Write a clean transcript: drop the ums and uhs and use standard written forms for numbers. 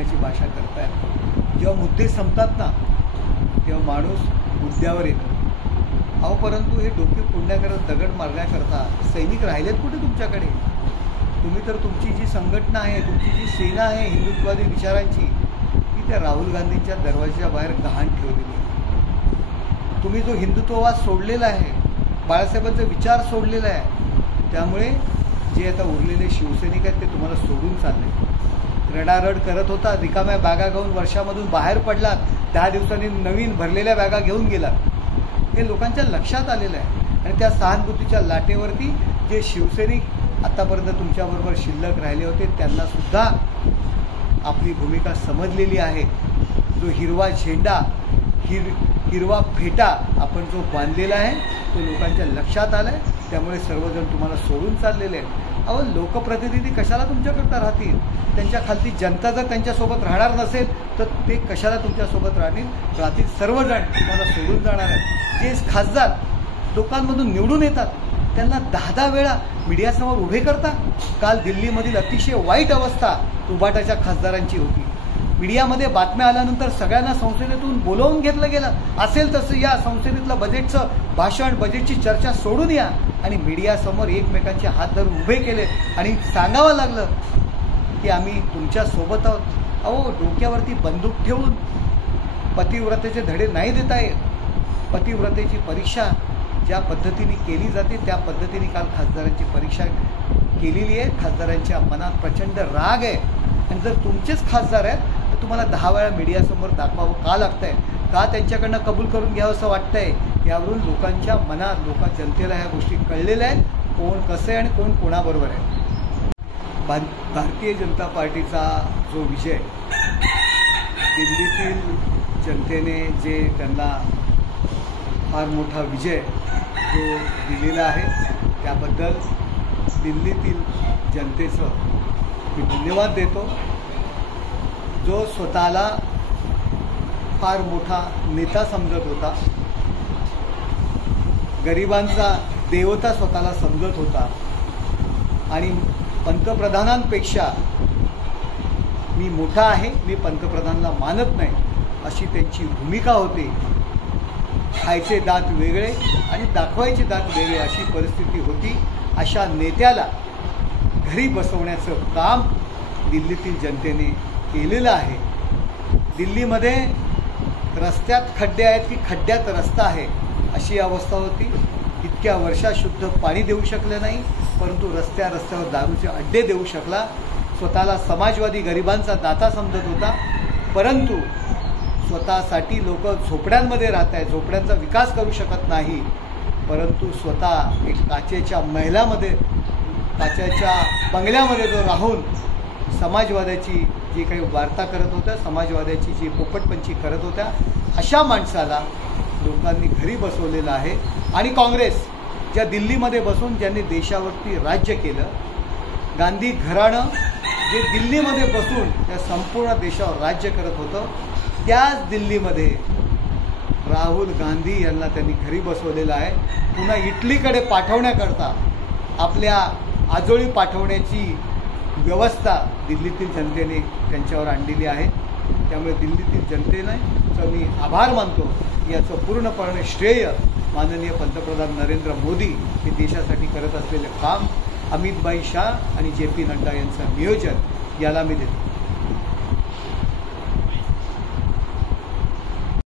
फोडण्याची भाषा करतायत। जेव्हा मुद्दे संपतात ना तेव्हा माणूस मुद्द्यावर येतो। अहो परंतु हे डोके फोडण्याकरता दगड मारण्याकरता सैनिक राहिलेत कुठे तुमच्याकडे? तुम्ही तर तुमची जी संघटना आहे, तुमची जी सेना आहे हिंदुत्ववादी विचारांची, ती त्या राहुल गांधींच्या दरवाजाच्या बाहेर गहाण ठेवलेली आहे। तुम्ही जो हिंदुत्ववाद सोडलेला आहे, बाळासाहेबांचा विचार सोडलेला आहे, त्यामुळे जे आता उरलेले शिवसैनिक आहेत ते तुम्हाला सोडून चालले। रडारड करत होता, रिकाम्या बॅगा घेऊन वर्षामधून बाहेर पडलात, 10 दिवसांनी नवीन भरलेल्या बॅगा घेऊन गेलात। हे लोकांच्या लक्षात आलेलं आहे आणि त्या सहानुभूतीच्या लाटेवरती जे शिवसैनिक आतापर्यंत तुमच्याबरोबर शिल्लक राहिले होते त्यांना सुद्धा आपली भूमिका समजलेली आहे। जो हिरवा झेंडा हिरवा फेटा आपण जो बांधलेला आहे तो लोकांच्या लक्षात आलाय, त्यामुळे सर्वजण तुम्हाला सोडून चाललेले आहेत। अहो लोकप्रतिनिधी कशाला तुमच्याकरता राहतील? त्यांच्या खालती जनता जर त्यांच्यासोबत राहणार नसेल तर ते कशाला तुमच्यासोबत राहतील? सर्वजण तुम्हाला सोडून जाणार आहेत। जे खासदार लोकांमधून निवडून येतात त्यांना 10-10 वेळा मीडियासमोर उभे करता। काल दिल्लीमधील अतिशय वाईट अवस्था उभाटाच्या खासदारांची होती। मीडियामध्ये बातम्या आल्यानंतर सगळ्यांना संसदेतून बोलवून घेतलं गेलं। असेल तसं या संसदेतलं बजेटचं भाषण, बजेटची चर्चा सोडून या आणि मीडियासमोर एकमेकांचे हात धरून उभे केले आणि सांगावं लागलं की आम्ही तुमच्या सोबत आहोत। अहो डोक्यावरती बंदूक ठेवून पतिव्रतेचे धडे नाही देता येत। पतिव्रतेची परीक्षा ज्या पद्धतीने केली जाते त्या पद्धतीने काल खासदारांची परीक्षा केलेली आहे। खासदारांच्या मनात प्रचंड राग आहे आणि जर तुमचेच खासदार आहेत तर तुम्हाला 10 वेळा मीडियासमोर दाखवावं का लागतंय? का त्यांच्याकडनं कबूल करून घ्यावं असं वाटतंय? यावरून लोकांच्या मनात, जनतेला ह्या गोष्टी कळलेल्या आहेत, कोण कसं आहे आणि कोण कोणाबरोबर आहे। भारतीय जनता पार्टीचा जो विजय दिल्लीतील जनतेने जे त्यांना फार मोठा विजय जो दिलेला आहे त्याबद्दल दिल्लीतील जनतेचं मी धन्यवाद देतो। जो स्वतःला फार मोठा नेता समजत होता, गरिबांचा देवता स्वतःला समजत होता आणि पंतप्रधानांपेक्षा मी मोठा आहे, मी पंतप्रधानांना मानत नाही अशी त्यांची भूमिका होती। खायचे दात वेगळे आणि दाखवायचे दात वेगळे अशी परिस्थिती होती। अशा नेत्याला घरी बसवण्याचं काम दिल्लीतील जनतेने केलेलं आहे। दिल्लीमध्ये रस्त्यात खड्डे आहेत की खड्ड्यात रस्ता आहे अशी अवस्था होती। इतक्या वर्षात शुद्ध पाणी देऊ शकले नाही, परंतु रस्त्यावर दारूचे अड्डे देऊ शकला। स्वतःला समाजवादी गरिबांचा दाता समजत होता, परंतु स्वतःसाठी लोक झोपड्यांमध्ये राहत आहेत, झोपड्यांचा विकास करू शकत नाही, परंतु स्वतः एक काचेच्या बंगल्यामध्ये जो राहून समाजवादाची जी काही वार्ता करत होत्या, समाजवादाची जी पोपटपंची करत होत्या, अशा माणसाला लोकांनी घरी बसवलेलं आहे। आणि काँग्रेस ज्या दिल्लीमध्ये बसून ज्यांनी देशावरती राज्य केलं, गांधी घराणं जे दिल्लीमध्ये बसून त्या संपूर्ण देशावर राज्य करत होतं, त्याच दिल्लीमध्ये राहुल गांधी यांना त्यांनी घरी बसवलेलं आहे। पुन्हा इटलीकडे पाठवण्याकरता आपल्या आजोळी पाठवण्याची व्यवस्था दिल्लीतील जनतेने त्यांच्यावर आणलेली आहे। त्यामुळे दिल्लीतील जनतेने मी आभार मानतो। याचं पूर्णपणे श्रेय माननीय पंतप्रधान नरेंद्र मोदी हे देशासाठी करत असलेले काम, अमित भाई शाह आणि JP नड्डा यांचं नियोजन याला मी देतो।